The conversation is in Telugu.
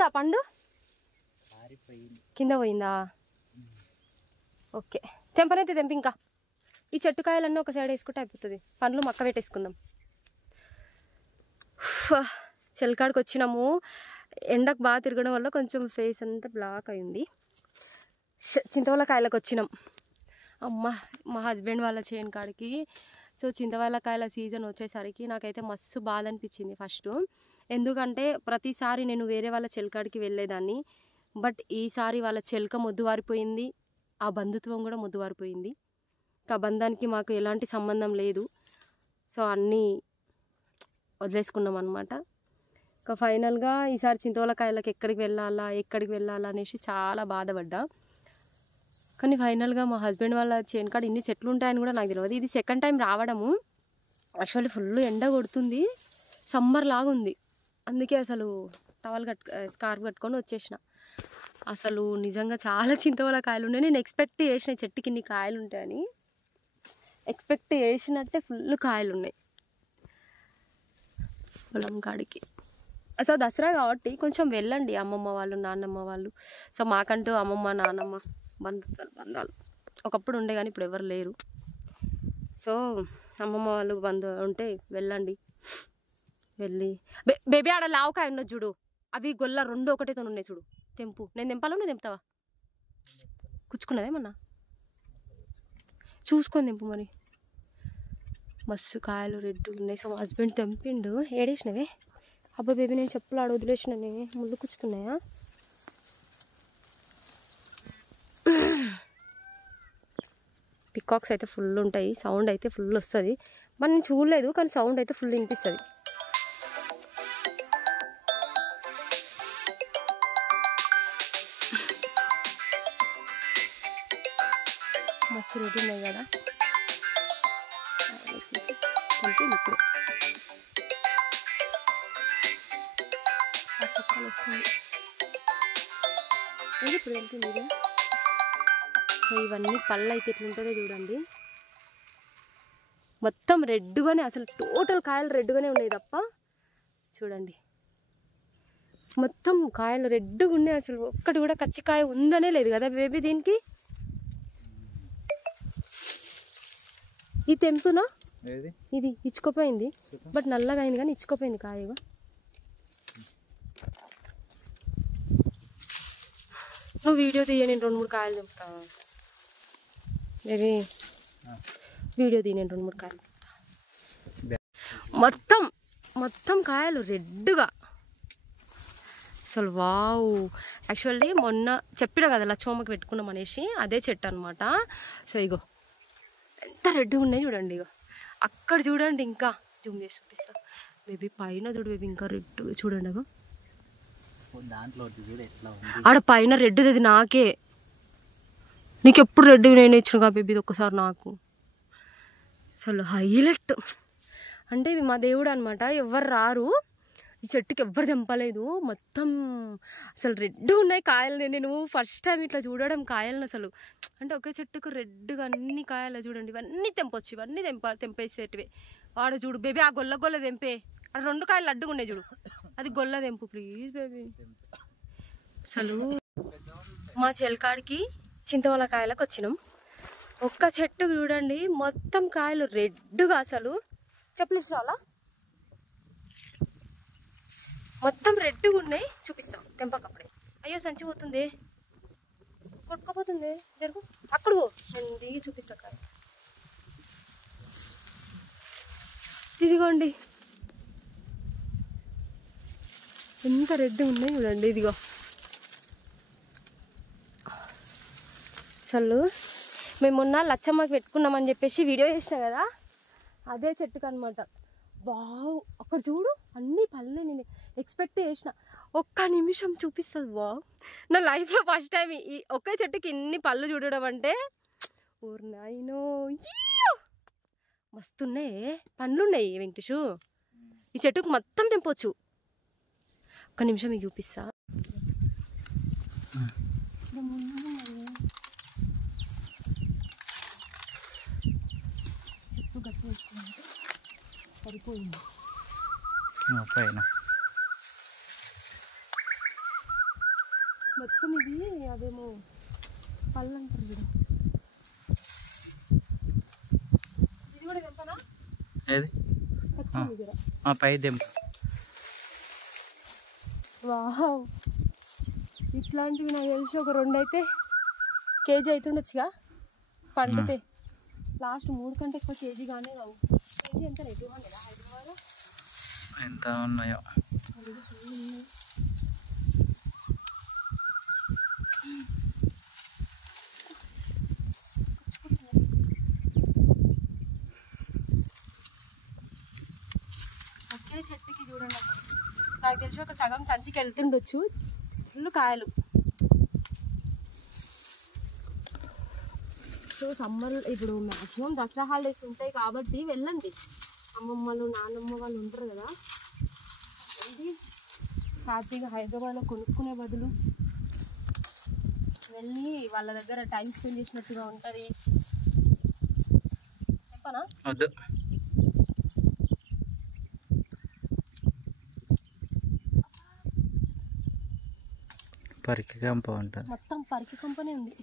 ఉందా పండు? కింద పోయిందా? ఓకే, తెంపనైతే తెంపి. ఇంకా ఈ చెట్టు కాయలన్నీ ఒక సైడ్ వేసుకుంటే అయిపోతుంది. పండ్లు మక్క పెట్టేసుకుందాం. చెలకాడికి వచ్చినాము. ఎండకు బాగా తిరగడం వల్ల కొంచెం ఫేస్ అంతా బ్లాక్ అయింది. చింతవల్ల కాయలకు వచ్చినాం. అమ్మ, మా హస్బెండ్ వాళ్ళ చేను కాడికి. సో చింతవల్ల కాయల సీజన్ వచ్చేసరికి నాకైతే మస్తు బాధ అనిపించింది ఫస్ట్. ఎందుకంటే ప్రతిసారి నేను వేరే వాళ్ళ చెలకాడికి వెళ్ళేదాన్ని. బట్ ఈసారి వాళ్ళ చెలక మొద్దువారిపోయింది, ఆ బంధుత్వం కూడా మొద్దువారిపోయింది. ఆ బంధానికి మాకు ఎలాంటి సంబంధం లేదు. సో అన్నీ వదిలేసుకున్నాం అనమాట. ఇంకా ఫైనల్గా ఈసారి చింతవల్ల కాయలకు ఎక్కడికి వెళ్ళాలా అనేసి చాలా బాధపడ్డా. కానీ ఫైనల్గా మా హస్బెండ్ వాళ్ళ చేను కాడ ఇన్ని చెట్లు ఉంటాయని కూడా నాకు తెలియదు. ఇది సెకండ్ టైం రావడము. యాక్చువల్లీ ఫుల్ ఎండ కొడుతుంది, సమ్మర్ లాగా ఉంది. అందుకే అసలు స్కార్ఫ్ కట్టుకొని వచ్చేసిన. అసలు నిజంగా చాలా చింతవల్ల కాయలు ఉన్నాయి. నేను ఎక్స్పెక్ట్ చేసిన చెట్టుకి ఇన్ని కాయలు ఉంటాయని. ఎక్స్పెక్ట్ చేసినట్టే ఫుల్ కాయలు ఉన్నాయి పొలం కాడికి. సో దసరా కాబట్టి కొంచెం వెళ్ళండి అమ్మమ్మ వాళ్ళు, నాన్నమ్మ వాళ్ళు. సో మాకంటూ అమ్మమ్మ, నాన్నమ్మ బంధాలు ఒకప్పుడు ఉండే కానీ ఇప్పుడు ఎవరు లేరు. సో అమ్మమ్మ వాళ్ళు ఉంటే వెళ్ళండి. వెళ్ళి బేబీ ఆడ లావకాయ ఉన్నది చూడు, అవి గొల్ల రెండు ఒకటేతో ఉన్నాయి చూడు, తెంపు. నేను తెంపాలో నువ్వు తెంపుతావా? కుచ్చుకున్నదేమన్నా చూసుకొని తెంపు మరి. మస్తు కాయలు రెడ్ ఉన్నాయి. సో మా హస్బెండ్ తెంపిండు. ఏడేసినవే? అబ్బా బేబీ, నేను చెప్పులు ఆడ వదిలేసిననే, ముళ్ళు కుచ్చుతున్నాయా? పికాక్స్ అయితే ఫుల్ ఉంటాయి, సౌండ్ అయితే ఫుల్ వస్తుంది. మరి నేను చూడలేదు కానీ సౌండ్ అయితే ఫుల్ వినిపిస్తుంది. మస్తు రెడ్ ఉన్నాయి కదా. ఇప్పుడు ఆ చుక్కలు వస్తుంది. ఇప్పుడు వెళ్తుంది ఇది. సో ఇవన్నీ పళ్ళు అయితే ఎట్లుంటుందో చూడండి. మొత్తం రెడ్గానే, అసలు టోటల్ కాయలు రెడ్గానే ఉన్నాయి తప్ప చూడండి, మొత్తం కాయలు రెడ్గా ఉన్నాయి. అసలు ఒక్కటి కూడా కచ్చికాయ ఉందనే లేదు కదా బేబీ దీనికి. ఈ తెంపునా ఇది ఇచ్చుకోపోయింది, బట్ నల్లగా అయింది కానీ ఇచ్చుకోపోయింది కాయగా. నువ్వు వీడియో తీయ, నేను 2-3 కాయలు తెంపుతాను బేబీ. వీడియో తీయ, నేను 2-3 కాయలు మొత్తం మొత్తం కాయలు రెడ్గా. అసలు వావ్. యాక్చువల్లీ మొన్న చెప్పిన కదా లచ్చమ్మకి పెట్టుకున్నాం అనేసి, అదే చెట్టు అనమాట. సో ఇగో ఎంత రెడ్గా ఉన్నాయి చూడండి. ఇగో అక్కడ చూడండి, ఇంకా జూమ్ చేసి చూపిస్తా బేబీ. పైన చూడు బేబీ, ఇంకా రెడ్ చూడండి. అగో ఆడ పైన రెడ్, అది నాకే. నీకు ఎప్పుడు రెడ్ నేను ఇచ్చిన బేబీ, ఇది ఒక్కసారి నాకు. అసలు హైలైట్. అంటే ఇది మా దేవుడు అనమాట. ఎవరు రారు ఈ చెట్టుకి, ఎవ్వరు తెంపలేదు. మొత్తం అసలు రెడ్ ఉన్నాయి కాయలు. నేను ఫస్ట్ టైం ఇట్లా చూడడం కాయలను అసలు. అంటే ఒకే చెట్టుకు రెడ్గా అన్ని కాయలు చూడండి. ఇవన్నీ తెంపొచ్చు, ఇవన్నీ తెంపేసేటివే. వాడు చూడు బేబీ, ఆ గొల్ల తెంపే. అక్కడ 2 కాయలు అడ్డుగా ఉన్నాయి చూడు, అది గొల్ల తెంపు ప్లీజ్ బేబీ. అసలు మా చెలకాడికి చింతవల్ల కాయలకు వచ్చినాం. ఒక్క చెట్టు చూడండి, మొత్తం కాయలు రెడ్గా. అసలు చెప్పులు చాలా మొత్తం రెడ్గా ఉన్నాయి. చూపిస్తాం తెంపకప్పుడే. అయ్యో సంచి పోతుంది, కొట్టుకోపోతుంది. జరుగు అక్కడ పో, నేను దిగి చూపిస్తా కాయ. ఇదిగోండి ఎంత రెడ్ ఉన్నాయి చూడండి. ఇదిగో అసలు మేము మొన్న లచ్చమ్మకి పెట్టుకున్నామని చెప్పేసి వీడియో చేసిన కదా, అదే చెట్టుకు అనమాట. వావ్, అక్కడ చూడు అన్ని పళ్ళు. నేను ఎక్స్పెక్ట్ చేసిన, ఒక్క నిమిషం చూపిస్తుంది. వావ్, నా లైఫ్లో ఫస్ట్ టైం ఈ ఒకే చెట్టుకి ఇన్ని పళ్ళు చూడడం అంటే. ఊరినాయినో మస్తున్నాయి పండ్లు ఉన్నాయి వెంకటేషు. ఈ చెట్టుకు మొత్తం తెంపొచ్చు. ఒక్క నిమిషం మీకు చూపిస్తా. చెట్టు గట్టి వేసుకుంటే సరిపోయింది. మొత్తం ఇది అదేమో పళ్ళు అంటారు చూడు. ఇది కూడా తెంపనా? ఏది పై దెంప. వావ్, ఇట్లాంటివి నాకు తెలిసి ఒక 2 అయితే కేజీ అవుతుండొచ్చుగా పండితే. లాస్ట్ 3 కంటే ఎక్కువ కేజీ కానీ కావు. కేజీ ఎంత రేటు హైదరాబాద్ ఎంత ఉన్నాయో. ఒకే చెట్టుకి చూడండి, నాకు తెలిసి ఒక సగం సంచికి వెళ్తుండొచ్చు. ఫుల్ కాయలు. సో సమ్మర్ ఇప్పుడు మ్యాక్సిమం దసరా హాలిడేస్ ఉంటాయి కాబట్టి వెళ్ళండి. అమ్మమ్మలు నాన్నమ్మ వాళ్ళు ఉంటారు కదా, వెళ్ళి హ్యాపీగా హైదరాబాద్లో కొనుక్కునే బదులు వెళ్ళి వాళ్ళ దగ్గర టైం స్పెండ్ చేసినట్టుగా ఉంటుంది. చెప్పనా? వద్దు. పరికి కంప ఉంటుంది, మొత్తం పరికి కంపనే ఉంది.